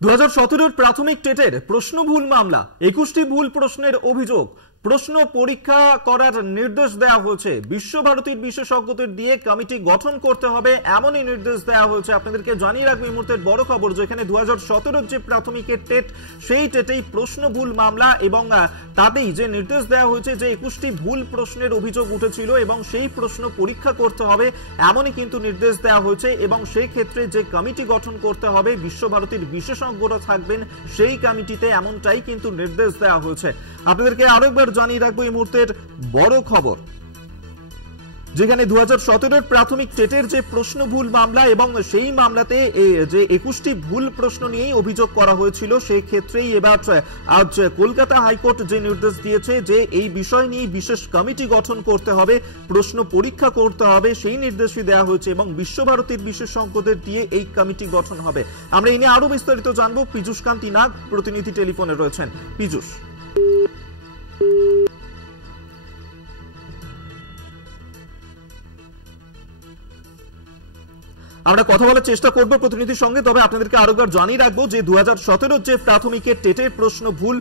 2017 প্রাথমিক টেটের প্রশ্ন ভুল মামলা 21টি ভুল প্রশ্নের অভিযোগ প্রশ্ন পরীক্ষা করার নির্দেশ দেওয়া হয়েছে। বিশ্বভারতীর বিশেষজ্ঞদের দিয়ে কমিটি গঠন করতে হবে এমনই নির্দেশ দেওয়া হয়েছে। আপনাদেরকে জানিয়ে রাখবো এই মুহূর্তের বড় খবর যেখানে 2017 যে প্রাথমিকের টেট সেই টেটেই প্রশ্ন ভুল মামলা এবং তাতেই যে নির্দেশ দেওয়া হয়েছে যে 21টি ভুল প্রশ্নের অভিযোগ উঠেছিল এবং সেই প্রশ্ন পরীক্ষা করতে হবে এমনই কিন্তু নির্দেশ দেওয়া হয়েছে এবং সেই ক্ষেত্রে যে কমিটি গঠন করতে হবে বিশ্বভারতীর বিশেষজ্ঞরা থাকবেন সেই কমিটিতে এমনটাই কিন্তু নির্দেশ দেওয়া হয়েছে। আপনাদেরকে আরেকবার জানিয়ে রাখবো এই মুহূর্তের বড় খবর যেখানে 2017 প্রাথমিক টেটের যে প্রশ্ন ভুল মামলা এবং সেই মামলাতে যে 21টি ভুল প্রশ্ন নিয়েই অভিযোগ করা হয়েছিল সেই ক্ষেত্রেই এবার আজ কলকাতা হাইকোর্ট যে নির্দেশ দিয়েছে যে এই বিষয় নিয়ে বিশেষ কমিটি গঠন করতে হবে, প্রশ্ন পরীক্ষা করতে হবে সেই নির্দেশই দেওয়া হয়েছে এবং বিশ্বভারতীর বিশেষজ্ঞদের দিয়ে এই কমিটি গঠন হবে। আমরা এই নিয়ে আরো বিস্তারিত জানবো। পীযূষ কান্তি নাগ প্রতিনিধি টেলিফোনে রয়েছেন। পীযূষ, আমরা কথা বলার চেষ্টা করব প্রতিনিধির সঙ্গে, তবে আপনাদেরকে আরেকবার জানিয়ে রাখবো যে 2017 যে প্রাথমিকের টেটের প্রশ্ন ভুল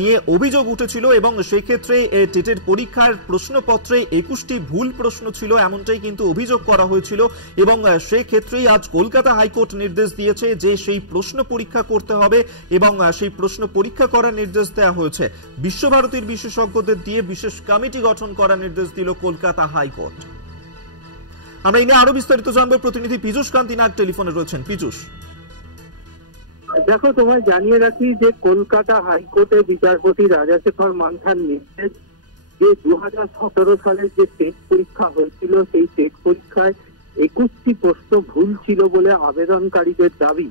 নিয়ে অভিযোগ উঠেছিল এবং সেই ক্ষেত্রে টেটের পরীক্ষার প্রশ্নপত্রে 21টি ভুল প্রশ্ন ছিল এমনটাই কিন্তু অভিযোগ করা হয়েছিল এবং সেই ক্ষেত্রেই আজ কলকাতা হাইকোর্ট নির্দেশ দিয়েছে যে সেই প্রশ্ন পরীক্ষা করতে হবে এবং সেই প্রশ্ন পরীক্ষা করার নির্দেশ দেওয়া হয়েছে। বিশ্বভারতীর বিশেষজ্ঞদের দিয়ে বিশেষ কমিটি গঠন করার নির্দেশ দিল কলকাতা হাইকোর্ট। আমরা এই নিয়ে আরো বিস্তারিত জানবো। প্রতিনিধি পীযূষ কান্তি নাগ টেলিফোনে রয়েছেন। পীযূষ, দেখো তোমায় জানিয়ে রাখি যে কলকাতা হাইকোর্টের বিচারপতি রাজাশেখর মান্থার নির্দেশ যে 2017 সালে যে টেট পরীক্ষা হয়েছিল সেই টেট পরীক্ষায় 21টি প্রশ্ন ভুল ছিল বলে আবেদনকারীদের দাবি,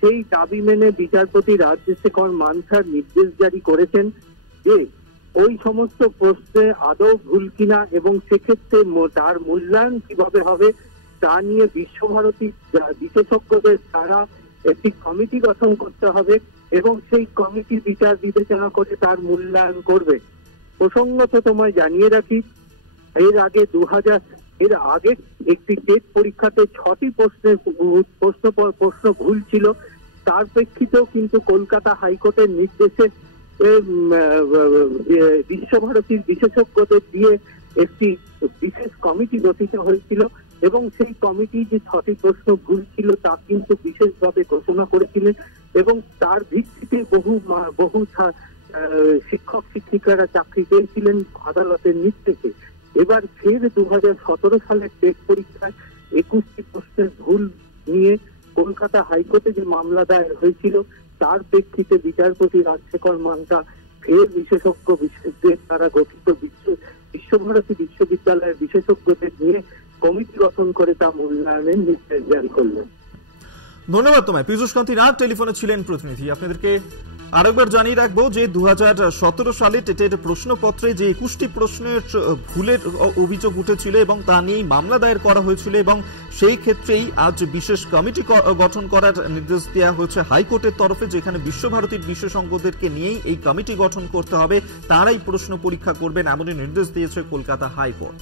সেই দাবি মেনে বিচারপতি রাজাশেখর মান্থার নির্দেশ জারি করেছেন যে ওই সমস্ত প্রশ্নে আদৌ ভুল কিনা এবং সেক্ষেত্রে তার মূল্যায়ন কিভাবে হবে তা নিয়ে বিশ্বভারতীর বিশেষজ্ঞদের দ্বারা একটি কমিটি গঠন করতে হবে এবং সেই কমিটি বিচার বিবেচনা করে তার মূল্যায়ন করবে। প্রসঙ্গত তোমায় জানিয়ে রাখি এর আগে একটি টেট পরীক্ষাতে 6টি প্রশ্ন ভুল ছিল। তার প্রেক্ষিতেও কিন্তু কলকাতা হাইকোর্টের নির্দেশে বিশ্বভারতীর বিশেষজ্ঞদের দিয়ে একটি বিশেষ কমিটি গঠিত হয়েছিল এবং সেই কমিটি যে 6টি প্রশ্ন ভুল ছিল তা কিন্তু বিশেষভাবে ঘোষণা করেছিলেন এবং তার ভিত্তিতে বহু শিক্ষক শিক্ষিকারা চাকরি পেয়েছিলেন আদালতের নির্দেশে। এবার ফের 2017 সালের টেট পরীক্ষায় 21টি প্রশ্নের ভুল নিয়ে কলকাতা হাইকোর্টে যে মামলা দায়ের হয়েছিল তার প্রেক্ষিতে বিচারপতি রাজশেখর মান্থা ফের বিশেষজ্ঞদের দ্বারা গঠিত বিশ্বভারতী বিশ্ববিদ্যালয়ের বিশেষজ্ঞদের নিয়ে কমিটি গঠন করে তা মূল্যায়নের নির্দেশ জারি করলেন। ধন্যবাদ তোমায়। পীযূষ কান্তি নাগ টেলিফোনে ছিলেন প্রতিনিধি। আপনাদেরকে আরেকবার জানিয়ে রাখবো যে 2017 সালে টেটের প্রশ্নপত্রে যে 21টি প্রশ্নের ভুলের অভিযোগ উঠেছিল এবং তা নিয়েই মামলা দায়ের করা হয়েছিল এবং সেই ক্ষেত্রেই আজ বিশেষ কমিটি গঠন করার নির্দেশ দেওয়া হয়েছে হাইকোর্টের তরফে, যেখানে বিশ্বভারতীর বিশেষজ্ঞদেরকে নিয়েই এই কমিটি গঠন করতে হবে, তারাই প্রশ্ন পরীক্ষা করবেন এমনই নির্দেশ দিয়েছে কলকাতা হাইকোর্ট।